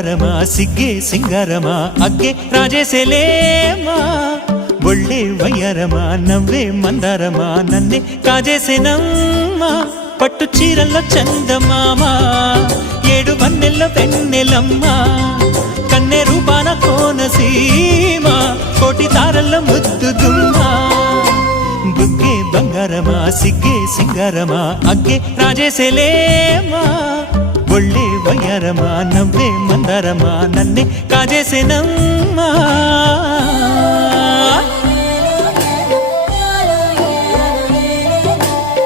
ಬಂಗಾರಮಾ ಸಿಗ್ಗೆ ಸಿಂಗಾರಮಾ ಅಗ್ಗೆ ರಾಜೇಸೆಲೇಮಾ ಒಳ್ಳೆ వయ్యారమా నవ్వే మందారమా నన్నే కాజేసేనమ్మా పట్టు చీరల్లో చందమామ ఏడు వన్నెల్లో వెన్నెలమ్మ కన్నె రూపాన కోనసీమ కోటి తారల్లో ముద్దు గుమ్మ బుగ్గే బంగారమా సిగ్గే సింగారమా అగ్గే రాజేసెలేమా ఒళ్ళే వయ్యారమా నవ్వే మందారమా నన్నే కాజేసేనమ్మా